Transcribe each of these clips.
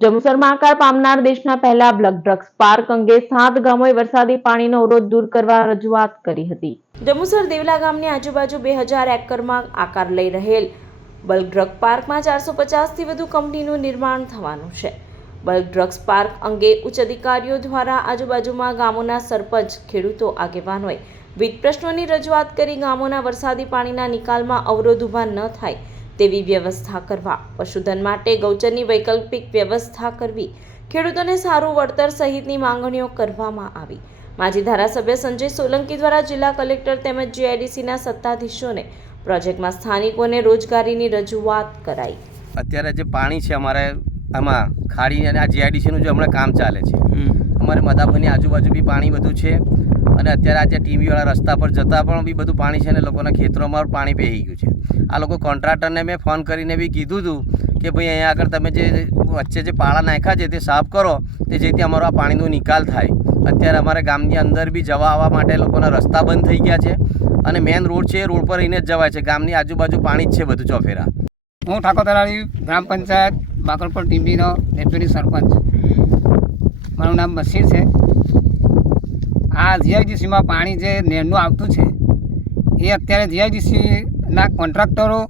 જંબુસરમાં આકાર પામનાર દેશના પહેલા બ્લડ ડ્રગ્સ પાર્ક અંગે સાત ગામોએ વરસાદી પાણીનો અવરોધ દૂર કરવા રજૂઆત કરી હતી. જંબુસર દેવલા ગામની આજુબાજુ બે હજાર એકરમાં આકાર લઈ રહેલ બલ્ક ડ્રગ પાર્કમાં ચારસો પચાસથી વધુ કંપનીનું નિર્માણ થવાનું છે. બલ્ક ડ્રગ્સ પાર્ક અંગે ઉચ્ચ અધિકારીઓ દ્વારા આજુબાજુમાં ગામોના સરપંચ, ખેડૂતો, આગેવાનોએ વિવિધ પ્રશ્નોની રજૂઆત કરી ગામોના વરસાદી પાણીના નિકાલમાં અવરોધ ઊભા ન થાય તેવી વ્યવસ્થા કરવા. પશુધન માટે ગૌચરની વૈકલ્પિક વ્યવસ્થા કરવી. ખેડૂતોને સારું વળતર સહિતની માંગણીઓ કરવામાં આવી. માજી ધારાસભ્ય સંજય સોલંકી દ્વારા જિલ્લા કલેક્ટર તેમજ જીઆઈડીસીના સત્તાધીશોને પ્રોજેક્ટમાં સ્થાનિકોને રોજગારીની રજૂઆત કરાઈ. અત્યારે જે પાણી છે અમારે આમાં ખાડી અને આ જીઆઈડીસીનું જે હમણાં કામ ચાલે છે. અમારે મદાભાની આજુબાજુ બી પાણી બધું છે. અને અત્યારે આ જે ટીવીવાળા રસ્તા પર જતાં પણ બી બધું પાણી છે અને લોકોના ખેતરોમાં પાણી પહી ગયું છે. આ લોકો કોન્ટ્રાક્ટરને મેં ફોન કરીને બી કીધું હતું કે ભાઈ અહીંયા આગળ તમે જે વચ્ચે જે પાળા નાખ્યા છે તે સાફ કરો, તે જેથી અમારો આ પાણીનો નિકાલ થાય. અત્યારે અમારે ગામની અંદર બી જવા આવવા માટે લોકોના રસ્તા બંધ થઈ ગયા છે અને મેન રોડ છે રોડ પર રહીને જ જવાય છે. ગામની આજુબાજુ પાણી જ છે બધું ચોફેરા. હું ઠાકોર તલાવી ગ્રામ પંચાયત, બાકરપુર ટીમ્બીનો ડેપ્યુટી સરપંચ. મારું નામ બશીર છે. આ જીઆઈડીસીમાં પાણી જે નેરનું આવતું છે, એ અત્યારે જીઆઈડીસીના કોન્ટ્રાક્ટરો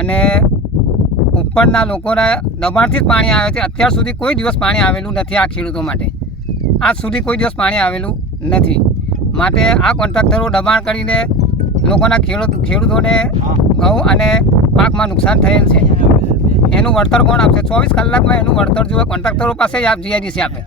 અને ઉપરના લોકોના દબાણથી જ પાણી આવે છે. અત્યાર સુધી કોઈ દિવસ પાણી આવેલું નથી આ ખેડૂતો માટે. આજ સુધી કોઈ દિવસ પાણી આવેલું નથી. માટે આ કોન્ટ્રાક્ટરો દબાણ કરીને લોકોના ખેડૂત, ખેડૂતોને ઘઉં અને પાકમાં નુકસાન થયેલ છે. એનું વળતર કોણ આપશે? ચોવીસ કલાકમાં એનું વળતર જો કોન્ટ્રાક્ટરો પાસે આપ જીઆઈડીસી આપે.